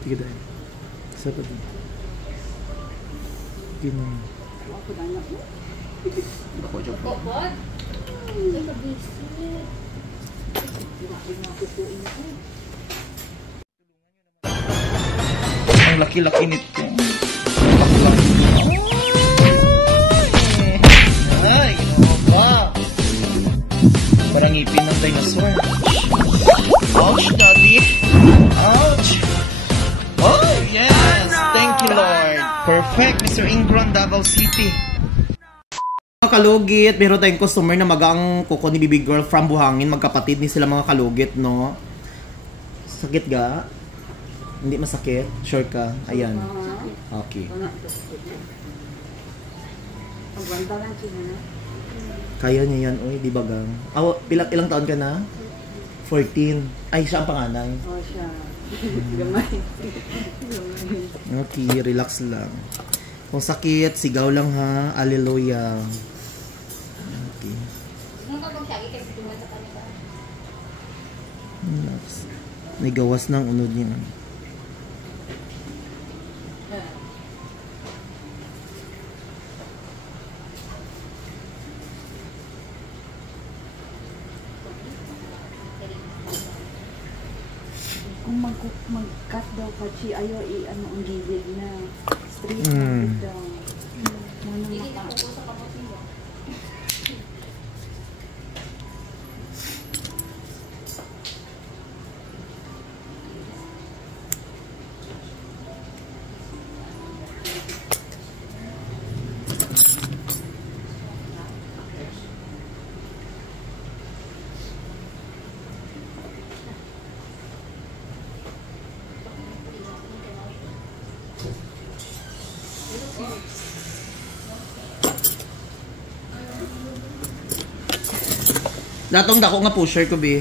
Sige tayo. Sa pa din. Gano'n. Ako na anak mo. Ako dyan po. What? Ay, kabisit. Ang laki-laki nito. Baklang. Ay, ginawa ba? Parang ngipin ng dinosaur. Ouch, daddy. Ouch. Oh, yes. Thank you, Lord. Perfect, Mr. Ingron, Davao City. Mga kalugit, meron tayong customer na magang kuko ni Baby Girl from Buhangin. Magkapatid ni sila mga kalugit, no? Sakit ga? Hindi masakit? Sure ka? Ayan. Okay. Ang ganda lang siya na. Kaya niya yan, oy, di ba gang? Ilang taon ka na? 14. Ay, siya ang panganay. Oh, siya. Gamay. Okay, relax lang. Kung sakit, sigaw lang ha. Hallelujah. Okay. Relax. May gawas ng unod niya. Kung mag-cut daw pa siya, ayaw i-ano ang gilid na straight na daw. Manang maka. Datong dako nga pusher ko, be.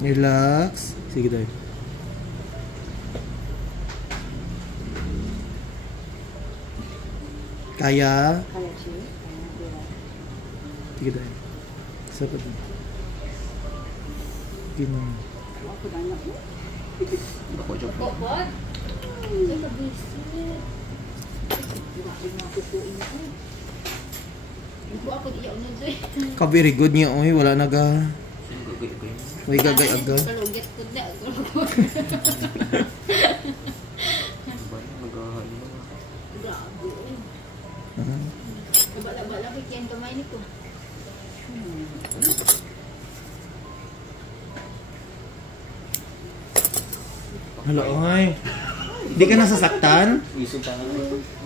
Relax. Sige tayo. Kaya? Kaya siya. Sige tayo. Sa pa din. Gano'n. Ako na anak mo. Ako dyan po. What? Ay, kabisit. Ako iyaw na dyan. Ka very good niya, oy. Wala na ga. May gagay aga. Kalugit ko na. Grabe eh. Kabala-bala ko kaya ang kamay nito. Hello, oy. Di ka nasasaktan?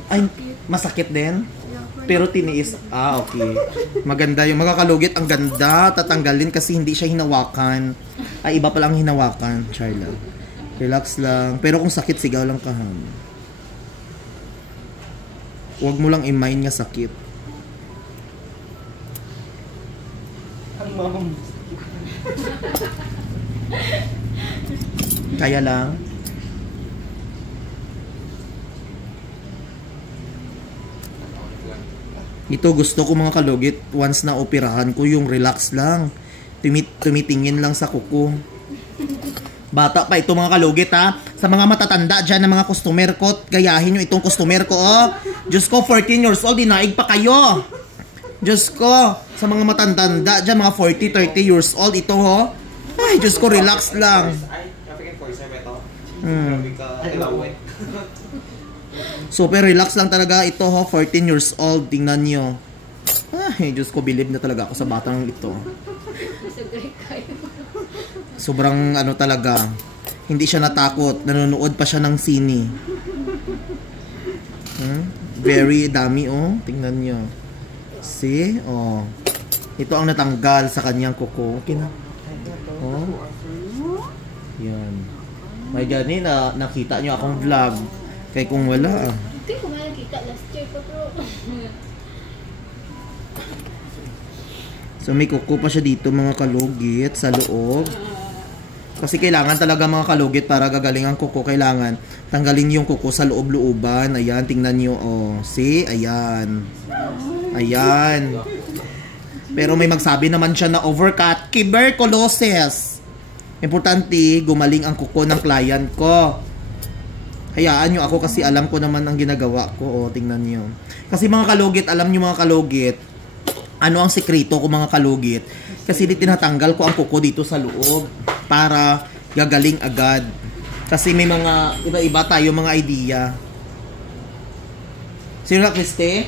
Ay, masakit din? Pero tiniis. Ah, okay. Maganda yung magkakalugit. Ang ganda. Tatanggalin kasi hindi siya hinawakan. Ay, iba palang hinawakan. Charla. Relax lang. Pero kung sakit, sigaw lang ka, ham. Huwag mo lang i-mind nga sakit. Kaya lang. Ito gusto ko mga kalugit, once na operahan ko yung relax lang. Tumitingin lang sa kuko. Bata pa ito mga kalugit ha. Sa mga matatanda dyan ng mga customer ko, gayahin nyo itong customer ko oh. Diyos ko, 14 years old, dinaig pa kayo. Diyos ko, sa mga matandanda dyan, mga 40, 30 years old, ito ho. Ay, Diyos ko, relax lang. Super relax lang talaga ito ho, 14 years old, tingnan nyo. Ay, Diyos ko, believe na talaga ako sa batang ito. Sobrang ano talaga, hindi siya natakot, nanonood pa siya ng sini. Very dami oh, tingnan nyo. See, oh. Ito ang natanggal sa kanyang kuko. Okay na. Oh. Yan. May gani na nakita nyo akong vlog. Kaya kung wala ah. Hindi ko nga nakita last year pa bro. So may kuko pa siya dito mga kalugit sa loob. Kasi kailangan talaga mga kalugit para gagaling ang kuko. Kailangan tanggalin yung kuko sa loob-looban. Ayan, tingnan nyo. Oh, see? Ayan. Ayan. Pero may magsabi naman siya na overcut. Tuberculosis. Importante, gumaling ang kuko ng client ko. Hayaan nyo ako kasi alam ko naman ang ginagawa ko. O, tingnan nyo. Kasi mga kalugit, alam nyo mga kalugit, ano ang sekreto ko mga kalugit? Kasi di tinatanggal ko ang kuko dito sa loob para gagaling agad. Kasi may mga iba-iba tayo mga idea. Sino na, Christy?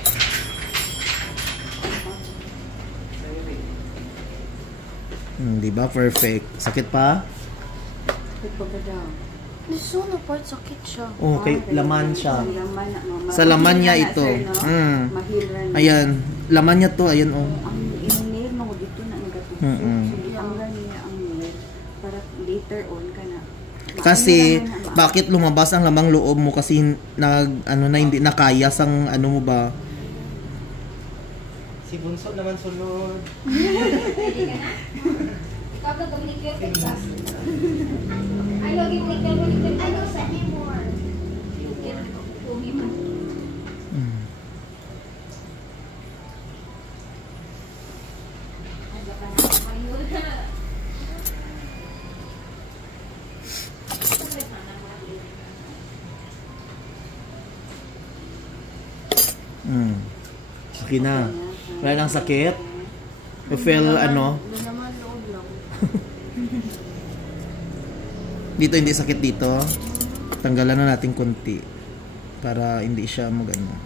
Diba? Perfect. Sakit pa? Sakit pa ba daw? Gusto na part sakit siya. Okay, laman siya. Laman, Sa laman niya mahil na, ito. sir, no? Mahil na. Ayan. Laman niya to. Ayan, oh. Ang nail mo dito na ang gatong. So, itanggal niya ang nail para later on ka na. Kasi, bakit lumabas ang lamang loob mo? Kasi, hindi nakaya sang ano mo ba? Si Bunso naman sunod. Pwede ka na? Ikaw ka gamitin yung class. I know you take them when you can. I know set me more. You can pull me more. Ano ka na? Mayul ka. Sige na. Wala nang sakit? You feel ano? naman loob lang. Dito hindi sakit dito. Tanggalan na natin konti para hindi siya magano.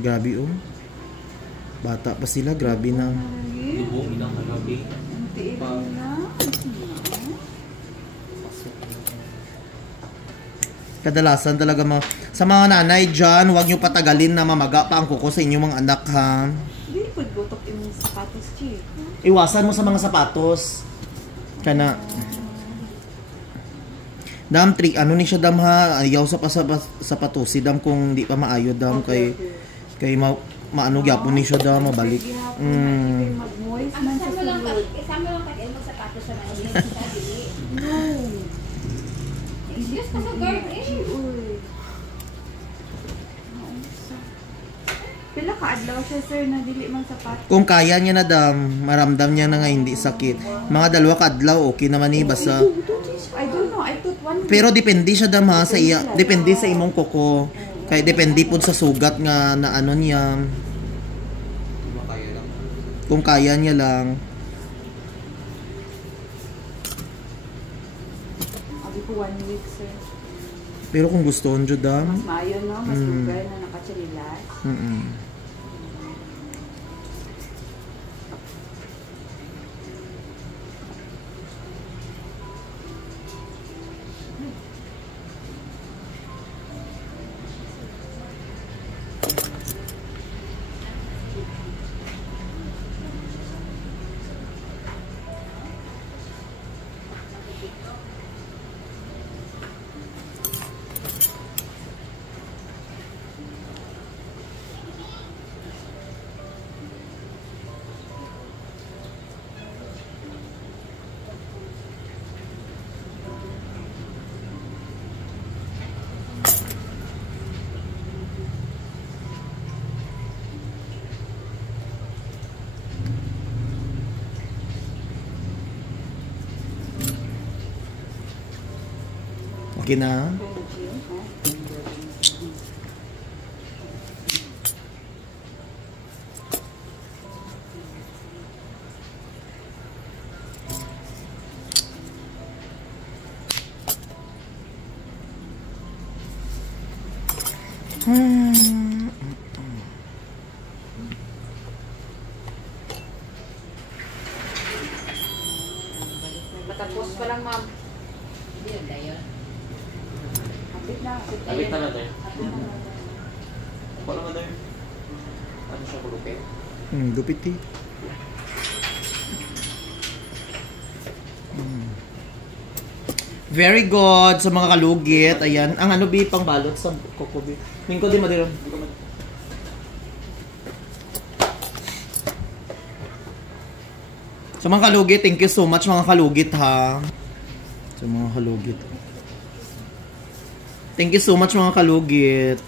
Grabe oh. Bata pa sila, grabe na. Lubong ilang kagabi. Untiin mo na. Kadalasan talaga sa mga nanay dyan, huwag nyo patagalin na mamaga pa ang kuko sa inyong mga anak ha. Hindi po butok yung sapatos, Chi. Iwasan mo sa mga sapatos. Kana. Dam, ano ni siya dam ha? Ayaw sa sapatos. Si dam kung di pa maayo dam kay maano gyapon ni siya dam mabalik. Mag-moist man sa sulod. Isama lang pag mo sapatos sa mga dili. No. Yes, kasi guard eh. Pila ka adlaw siya, sir, na dili man sapatos. Kung kaya niya na dam, maramdam niya na nga hindi sakit. Mga 2 kadlaw okay naman ni basta. I don't know, I thought 1 week. Pero depende siya dam ha sa iya, depende sa imong kuko. Kay depende pud sa sugat nga na ano niya. Kung kaya niya lang. Abi ko 1 week, sir. Pero kung gusto nyo dam, Mas maayo, no? Mas lugar na nakachililas. okay na. Matapos pa lang, ma'am. Hindi yun, dayon. Abit na natin. Ako naman tayo. Ano siya kulupin? Gupit eh. Very good sa mga kalugit. Ayan. Ang ano bi pang balot sa kuko bi. Mingko di madiro. So mga kalugit, thank you so much mga kalugit ha. So mga kalugit. Thank you so much mga kalugit.